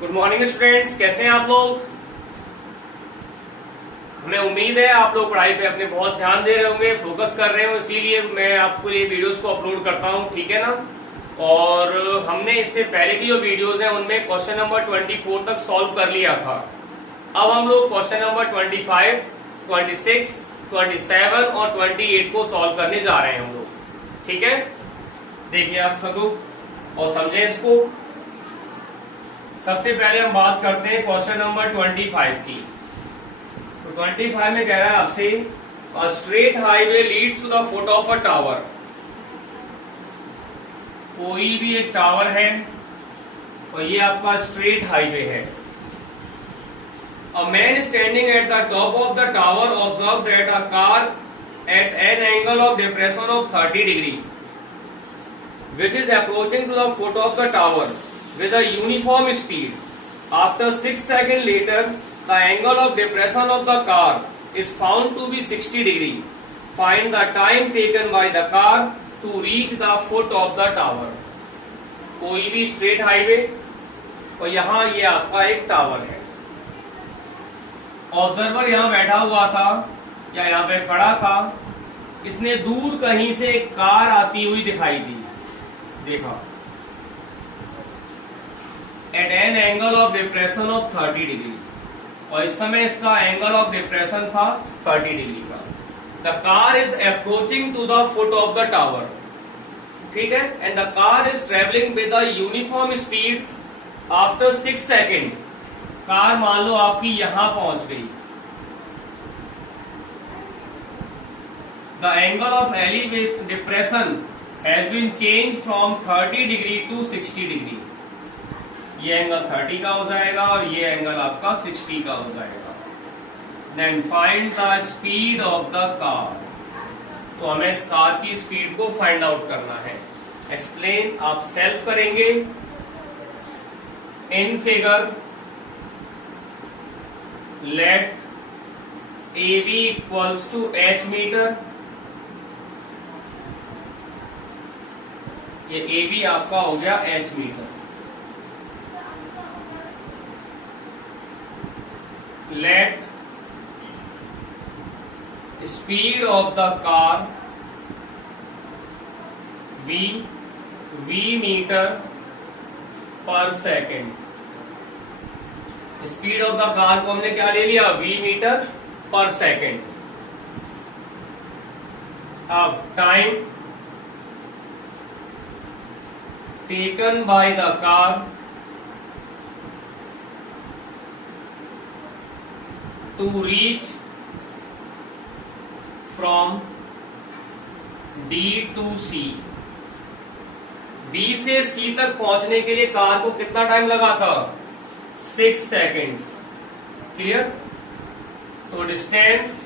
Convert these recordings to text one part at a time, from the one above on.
Good morning students, कैसे हैं आप लोग। हमें उम्मीद है आप लोग पढ़ाई पे अपने बहुत ध्यान दे रहे होंगे, फोकस कर रहे हो, इसीलिए मैं आपको ये वीडियोस को अपलोड करता हूं, ठीक है ना। और हमने इससे पहले की जो वीडियोस हैं उनमें क्वेश्चन नंबर 24 तक सॉल्व कर लिया था। अब हम लोग क्वेश्चन नंबर 25, 26, 27 और 28 को सॉल्व करने जा रहे हैं हम लोग, ठीक है। देखिए आप सब लोग और समझे इसको। सबसे पहले हम बात करते हैं क्वेश्चन नंबर 25 की। तो 25 में कह रहा है आपसे, a straight highway leads to the foot of a tower. कोई भी एक टावर है और ये आपका स्ट्रेट हाईवे है। A man standing at the top of the tower observe that a car eight an angle of depression of 30 degree which is approaching to the foot of the tower with a uniform speed. After 6 seconds later, the angle of depression of the car is found to be 60 degree. Find the time taken by the car to reach the foot of the tower. कोई भी straight highway और यहाँ ये आपका एक tower है। Observer यहाँ बैठा हुआ था या यहाँ पे खड़ा था, इसने दूर कहीं से एक कार आती हुई दिखाई दी, देखा, at an angle of depression of 30 degree, और इस समय इसका एंगल ऑफ डिप्रेशन था 30 डिग्री का। The car is approaching to the foot of the tower, ठीक है, and the car is travelling with a uniform speed. After 6 second car मान लो आपकी यहां पहुंच गई। The angle of elevation depression has been changed from 30 degree to 60 degree. ये angle 30 का हो जाएगा और ये एंगल आपका 60 का हो जाएगा। Then find the speed of the car। तो हमें इस कार की स्पीड को फाइंड आउट करना है। एक्सप्लेन आप सेल्फ करेंगे। In figure let AB equals to H metre. ये AB आपका हो गया H metre. Let speed of the car be V metre per second. Speed of the car को हमने क्या ले लिया, V मीटर पर सेकेंड। अब time taken by the car to reach from D to C। D से C तक पहुंचने के लिए कार को कितना टाइम लगा था, 6 सेकेंड्स। क्लियर। तो distance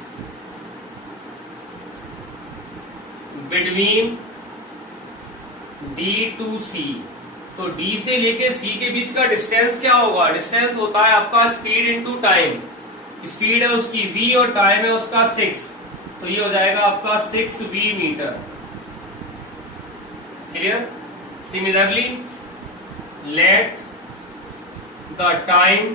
between D to C, तो D से लेके C के बीच का डिस्टेंस क्या होगा, डिस्टेंस होता है आपका स्पीड इनटू टाइम। स्पीड है उसकी V और टाइम है उसका 6, तो ये हो जाएगा आपका 6V metre. Clear. Similarly let the time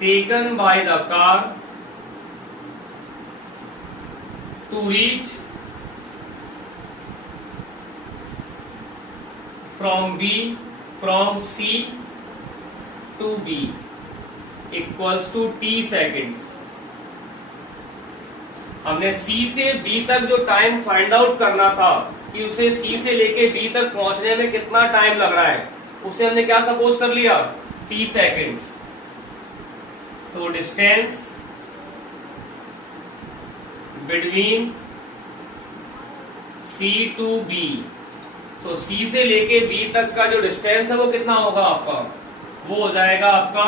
taken by the car to reach from C to B equals to T seconds। हमने C से B तक जो टाइम फाइंड आउट करना था कि उसे C से लेके B तक पहुंचने में कितना टाइम लग रहा है, उसे हमने क्या सपोज कर लिया, T सेकेंड्स। तो distance between C to B, तो C से लेके B तक का जो डिस्टेंस है वो कितना होगा आपका, वो हो जाएगा आपका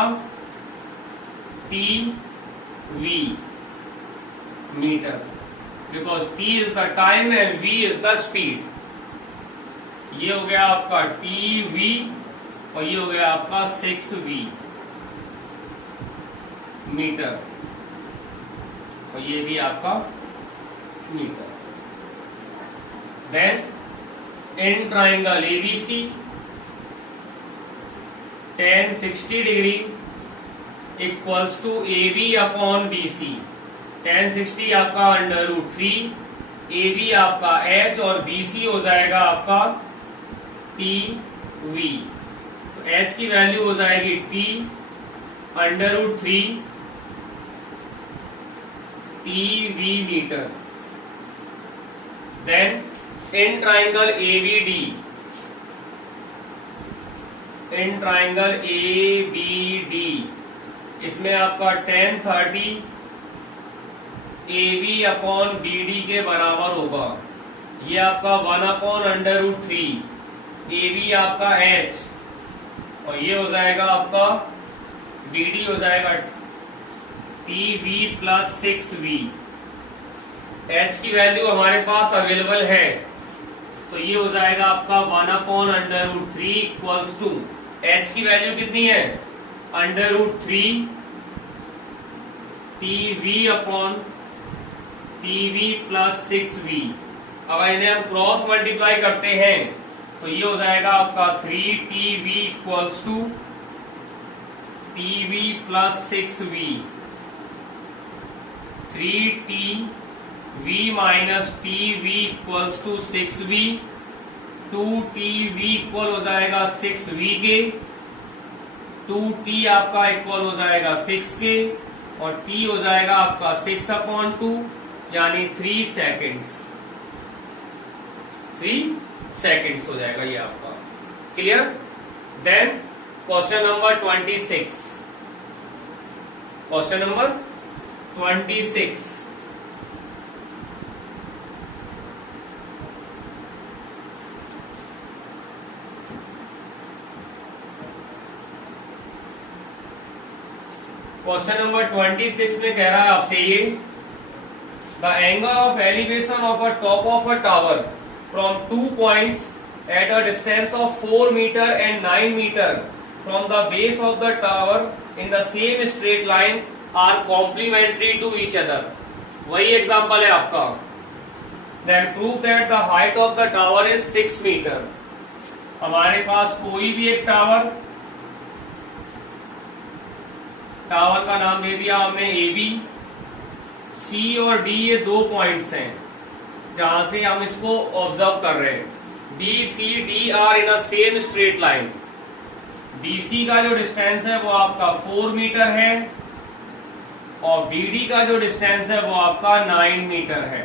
TV metre, because T is the time and V is the speed. ये हो गया आपका TV और ये हो गया आपका 6V मीटर, और ये भी आपका metre. Then in triangle ABC, tan 60 degree equals to AB upon BC। tan 60 आपका √3, AB आपका H और BC हो जाएगा आपका TV। तो H की वैल्यू हो जाएगी T √3 TV metre. Then in triangle ABD, in triangle ABD इसमें आपका tan 30 AB अपॉन BD के बराबर होगा। ये आपका 1/√3, AB आपका H और ये हो जाएगा आपका BD हो जाएगा TV प्लस 6V। H की वैल्यू हमारे पास अवेलेबल है, तो ये हो जाएगा आपका 1/√3 इक्वल्स टू H की वैल्यू कितनी है √3 TV upon TV plus 6V। अगर इन्हें हम क्रॉस मल्टीप्लाई करते हैं तो ये हो जाएगा आपका 3TV equals to TV plus 6V। 3TV minus TV equals to 6V। 2TV equal हो जाएगा 6V के, 2T आपका इक्वल हो जाएगा 6 के और T हो जाएगा आपका 6/2 यानी 3 सेकेंड्स। 3 सेकेंड्स हो जाएगा ये आपका। Clear? Then question number 26। Question number 26। Question number 26 में कह रहा है आपसे ये the angle of elevation of a top of a tower from 2 points at a distance of 4 metre and 9 metre from the base of the tower in the same straight line are complementary to each other. वही example है आपका। Then prove that the height of the tower is 6 metre. हमारे पास कोई भी एक tower का नाम दे दिया हमने AB, C और D ये 2 पॉइंट्स हैं जहां से हम इसको ऑब्जर्व कर रहे हैं। B, C, D are in a same straight line. BC का जो डिस्टेंस है वो आपका 4 मीटर है और BD का जो डिस्टेंस है वो आपका 9 मीटर है।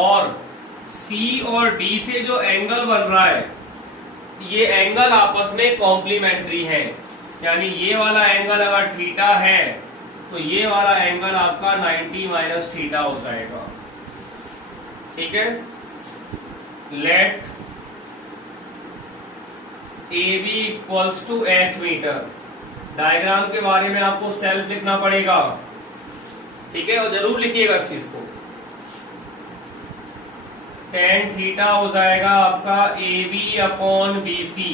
और C और D से जो एंगल बन रहा है ये एंगल आपस में कॉम्प्लीमेंट्री है, यानी ये वाला एंगल अगर थीटा है तो ये वाला एंगल आपका 90 माइनस थीटा हो जाएगा। ठीक है। Let AB equals to H metre. Diagram के बारे में आपको सेल्फ लिखना पड़ेगा, ठीक है, और जरूर लिखिएगा इस चीज को। tan थीटा हो जाएगा आपका AB अपॉन BC।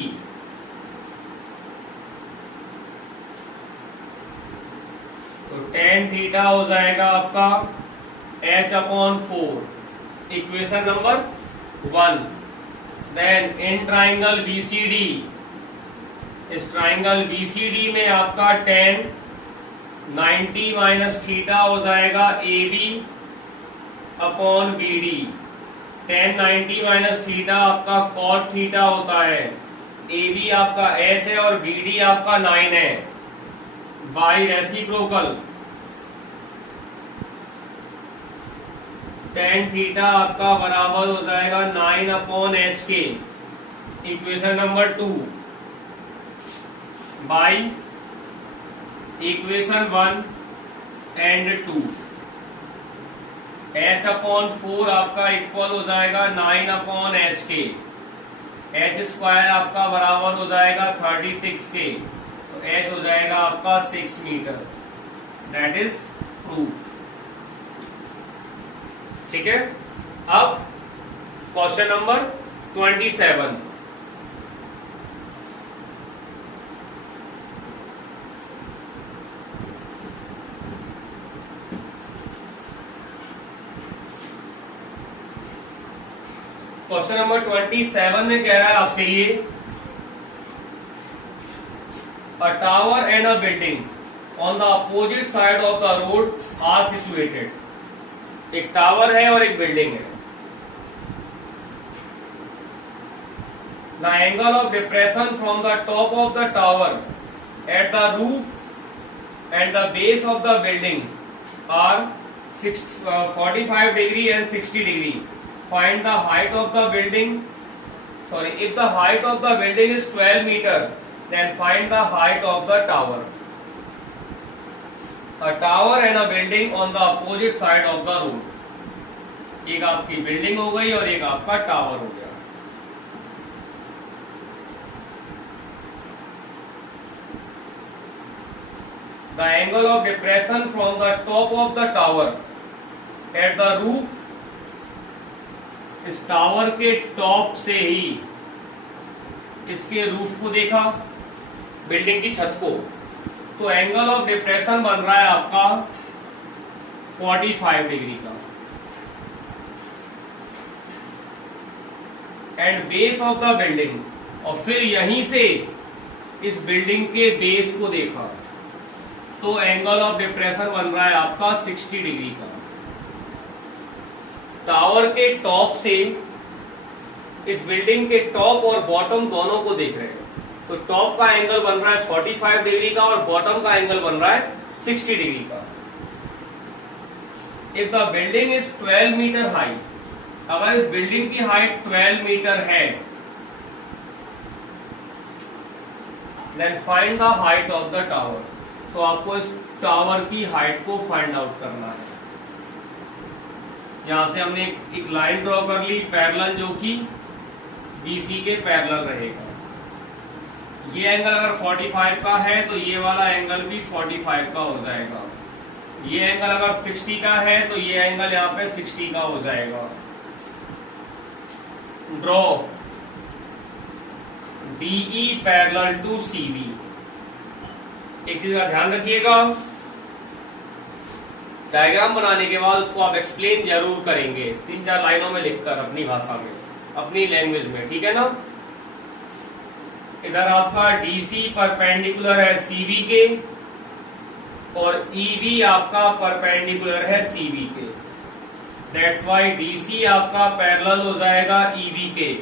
तो tan थीटा हो जाएगा आपका H upon 4, equation number 1। Then in triangle BCD, इस ट्राइंगल BCD में आपका tan 90 माइनस थीटा हो जाएगा AB upon BD। tan 90 minus theta आपका cot थीटा होता है। AB आपका H है और BD आपका 9 है। बाई रेसिप्रोकल tan थीटा आपका बराबर हो जाएगा 9 अपॉन H के, equation number 2। By equation 1 and 2। H upon 4 आपका इक्वल हो जाएगा 9 अपॉन H के। H स्क्वायर आपका बराबर हो जाएगा 36 के, तो H हो जाएगा आपका 6 मीटर। That is prove. ठीक है। अब क्वेश्चन नंबर 27। क्वेश्चन नंबर 27 में कह रहा है आपसे ये A tower and a building on the opposite side of the road are situated. एक टावर है और एक बिल्डिंग है. The angle of depression from the top of the tower at the roof and the base of the building are 45 degree and 60 degree. Find the height of the building. Sorry, if the height of the building is 12 meter, then find the height of the tower. A tower and a building on the opposite side of the road. एक आपकी building हो गई और एक आपका tower हो गया. The angle of depression from the top of the tower at the roof, इस टावर के टॉप से ही इसके रूफ को देखा, बिल्डिंग की छत को, तो एंगल ऑफ डिप्रेशन बन रहा है आपका 45 डिग्री का. And base of the building, और फिर यहीं से इस बिल्डिंग के बेस को देखा तो एंगल ऑफ डिप्रेशन बन रहा है आपका 60 डिग्री का. टावर के टॉप से इस बिल्डिंग के टॉप और बॉटम दोनों को देख रहे हैं, तो टॉप का एंगल बन रहा है 45 डिग्री का और बॉटम का एंगल बन रहा है 60 डिग्री का. If the building is 12 metre high, अगर इस बिल्डिंग की हाइट 12 मीटर है, then find the height of the tower. तो आपको इस टावर की हाइट को फाइंड आउट करना है. यहां से हमने एक लाइन ड्रॉ कर ली पैरेलल, जो कि बीसी के पैरेलल रहेगा. ये एंगल अगर 45 का है तो ये वाला एंगल भी 45 का हो जाएगा. ये एंगल अगर 60 का है तो ये एंगल यहाँ पे 60 का हो जाएगा. Draw DE parallel to CV. एक चीज का ध्यान रखिएगा, डायग्राम बनाने के बाद उसको आप एक्सप्लेन जरूर करेंगे 3-4 लाइनों में लिखकर, अपनी भाषा में, अपनी लैंग्वेज में, ठीक है ना. इधर आपका DC परपेंडिकुलर है CV के और EB आपका परपेंडिकुलर है CV के. दैट्स वाई DC आपका पैरेलल हो जाएगा EB के,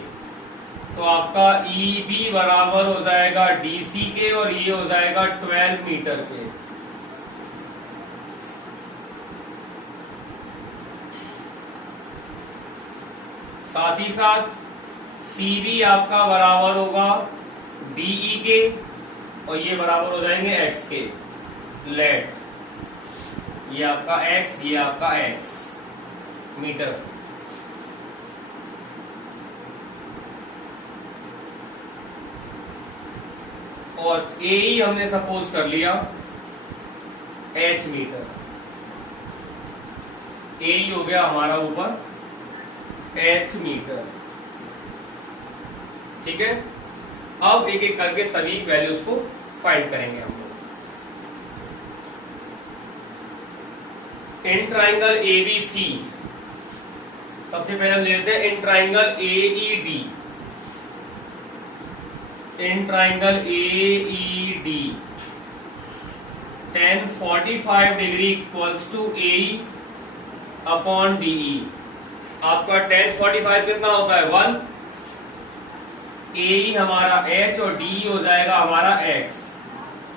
तो आपका EB बराबर हो जाएगा DC के और ये हो जाएगा 12 मीटर के. साथ ही साथ CV आपका बराबर होगा DE के और ये बराबर हो जाएंगे X के. लेट ये आपका X, ये आपका X मीटर. और AE हमने सपोज कर लिया H मीटर. AE हो गया हमारा ऊपर H मीटर. ठीक है. अब एक एक करके सभी वैल्यूज को फाइंड करेंगे हम लोग. इन ट्राइंगल ABC, सबसे पहले हम लेते हैं in triangle AED. In triangle AED tan 45 degree equals to AE upon DE. आपका tan 45 कितना होता है 1. AE हमारा H और DE हो जाएगा हमारा X,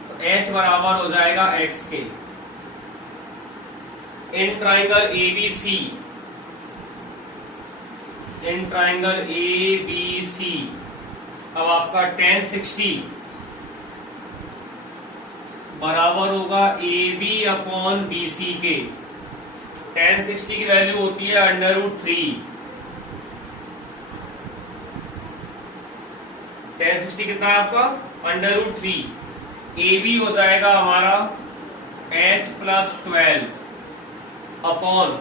तो H बराबर हो जाएगा X के. In triangle ABC, in triangle ABC, अब आपका tan 60 बराबर होगा AB अपॉन BC के. tan 60 की वैल्यू होती है √3. tan 60 कितना है आपका √3. AB हो जाएगा हमारा H + 12 अपॉन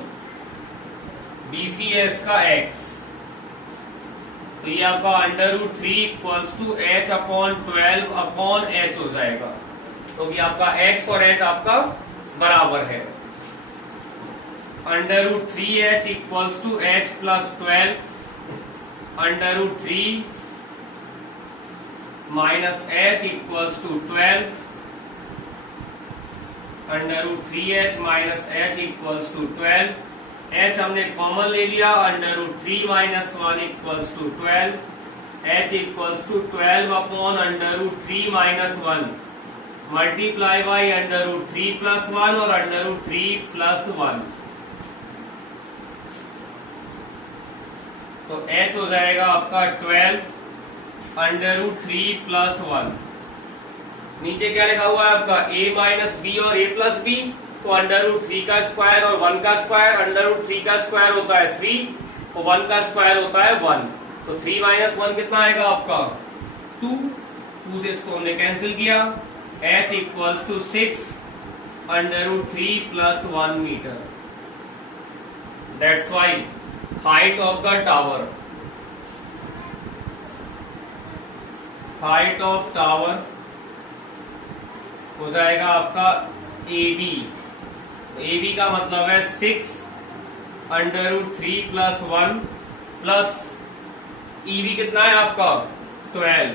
BCS का X. तो ये आपका √3 equals to H upon 12 upon H हो जाएगा, क्योंकि तो आपका X और H आपका बराबर है. √3H equals to H + 12 √3 minus H equals to 12 under root 3h minus H equals to 12। h हमने कॉमन ले लिया, under root 3 minus 1 equals to 12। h equals to 12 upon under root 3 minus 1 multiply by under root 3 plus 1 और under root 3 plus 1। तो h हो जाएगा आपका 12 under root 3 plus 1। नीचे क्या लिखा हुआ है आपका a माइनस बी और a प्लस बी, तो अंडर रूट 3 का स्क्वायर और 1 का स्क्वायर, अंडर रूट 3 का स्क्वायर होता है 3 और 1 का स्क्वायर होता है 1। तो 3 माइनस 1 कितना आएगा आपका 2। 2 से इसको हमने कैंसिल किया। h equals to 6 under root 3 plus 1 metre. That's why height of the tower, height of tower हो जाएगा आपका AB। ए बी का मतलब है 6 under root 3 plus 1 plus EB कितना है आपका 12।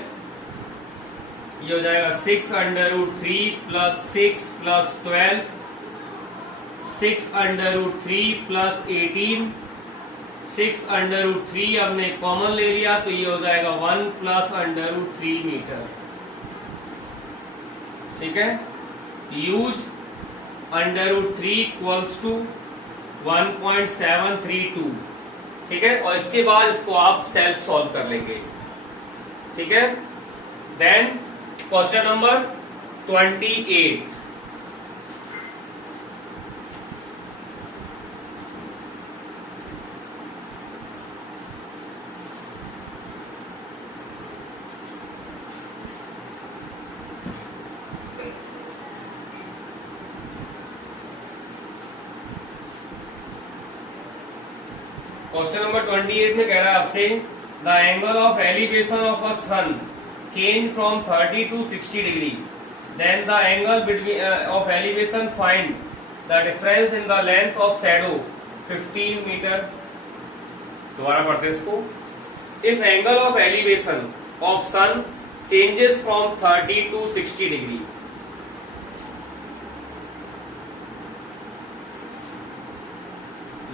ये हो जाएगा 6 under root 3 plus 6 plus 12, 6 under root 3 plus 18, 6 under root 3 हमने कॉमन ले लिया तो ये हो जाएगा 1 प्लस अंडर रूट 3 मीटर। ठीक है, use under root 3 equals to 1.732। ठीक है, और इसके बाद इसको आप सेल्फ सॉल्व कर लेंगे। ठीक है, then question number 28। Question number 28 में कह रहा है आपसे the angle of elevation of a sun change from 30 to 60 degree, then the angle between of elevation find the difference in the length of shadow 15 metre. दोबारा पढ़ते हैं इसको। If angle of elevation of sun changes from 30 to 60 degree,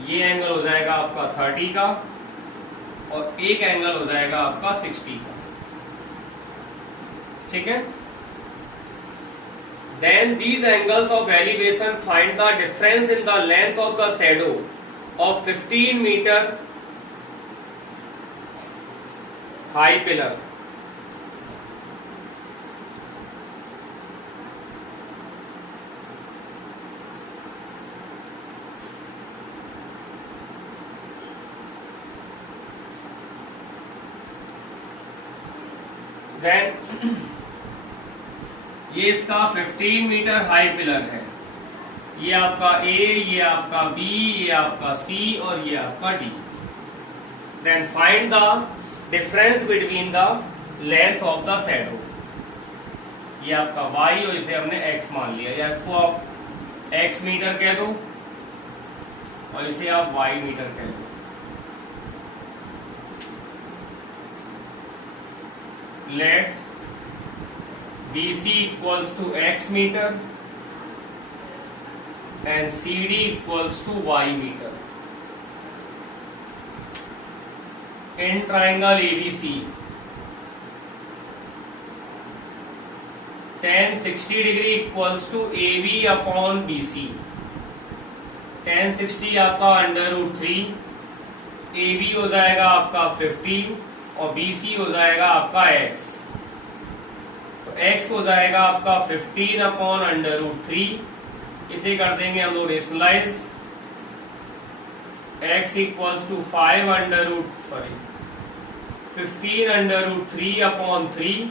ये angle हो जाएगा आपका 30 का और एक एंगल हो जाएगा आपका 60 का। ठीक है, then these angles of elevation find the difference in the length of the shadow of 15 metre high pillar. Then ये इसका 15 मीटर हाई पिलर है। ये आपका A, ये आपका B, ये आपका C और ये आपका D। Then find the difference between the length of the shadow. ये आपका Y और इसे हमने X मान लिया, या इसको आप X मीटर कह दो और इसे आप Y मीटर कह दो। Let BC equals to X meter and CD equals to Y meter. In triangle ABC, tan 60 degree equals to AB upon BC. tan 60 आपका अंडर रूट 3, AB हो जाएगा आपका 15 और BC हो जाएगा आपका X। तो X हो जाएगा आपका 15 अपॉन अंडर रूट 3। इसे कर देंगे हम लोग rationalise. X equals to 5 under root 15 under root 3 upon 3।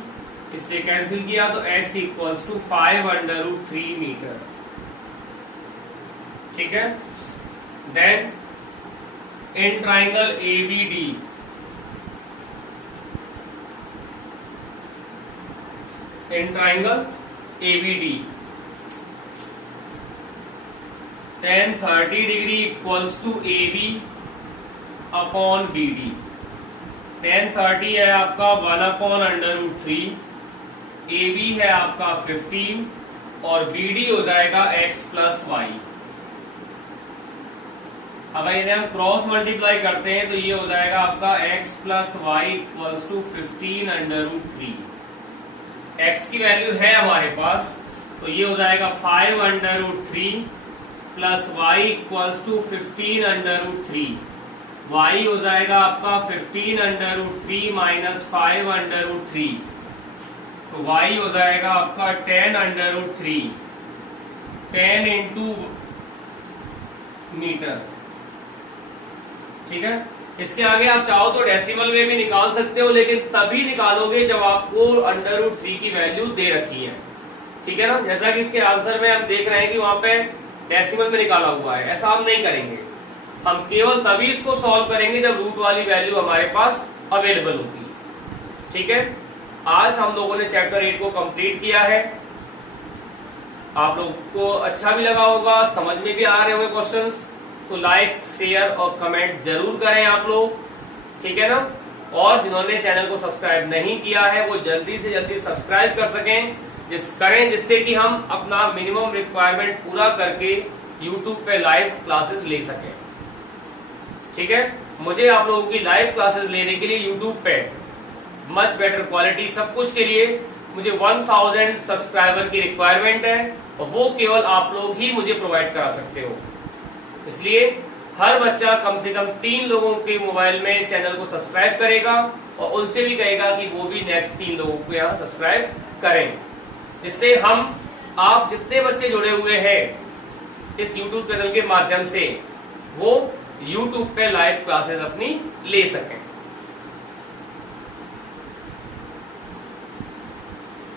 इससे कैंसिल किया तो X equals to 5 under root 3 metre. ठीक है, then in triangle ABD, in triangle ABD, tan 30 degree equals to AB upon BD। tan 30 है आपका 1 upon under root 3 AB है आपका 15 और BD हो जाएगा x प्लस वाई। अगर इन्हें हम क्रॉस मल्टीप्लाई करते हैं तो ये हो जाएगा आपका x plus y equals to 15 under root 3। X की वैल्यू है हमारे पास, तो ये हो जाएगा 5 under root 3 plus y equals to 15 under root 3। Y हो जाएगा आपका 15 under root 3 minus 5 under root 3, तो वाई हो जाएगा आपका 10 अंडर रूट 3, 10 इंटू मीटर। ठीक है, इसके आगे आप चाहो तो डेसिमल में भी निकाल सकते हो, लेकिन तभी निकालोगे जब आपको अंडर रूट 3 की वैल्यू दे रखी है। ठीक है ना, जैसा कि इसके आंसर में हम देख रहे हैं कि वहां पे डेसिमल में निकाला हुआ है। ऐसा हम नहीं करेंगे, हम केवल तभी इसको सॉल्व करेंगे जब रूट वाली वैल्यू हमारे पास अवेलेबल होगी। ठीक है, आज हम लोगों ने चैप्टर 8 को कंप्लीट किया है। आप लोग को अच्छा भी लगा होगा, समझ में भी आ रहे होंगे क्वेश्चंस, तो लाइक शेयर और कमेंट जरूर करें आप लोग। ठीक है ना, और जिन्होंने चैनल को सब्सक्राइब नहीं किया है वो जल्दी से जल्दी सब्सक्राइब कर सकें, जिससे कि हम अपना मिनिमम रिक्वायरमेंट पूरा करके यूट्यूब पे लाइव क्लासेस ले सकें। ठीक है, मुझे आप लोगों की लाइव क्लासेस लेने के लिए यूट्यूब पे मच बेटर क्वालिटी सब कुछ के लिए मुझे 1000 सब्सक्राइबर की रिक्वायरमेंट है, और वो केवल आप लोग ही मुझे प्रोवाइड करा सकते हो। इसलिए हर बच्चा कम से कम 3 लोगों के मोबाइल में चैनल को सब्सक्राइब करेगा और उनसे भी कहेगा कि वो भी नेक्स्ट 3 लोगों को यहाँ सब्सक्राइब करें, जिससे हम आप जितने बच्चे जुड़े हुए हैं इस YouTube चैनल के माध्यम से वो YouTube पे लाइव क्लासेस अपनी ले सकें।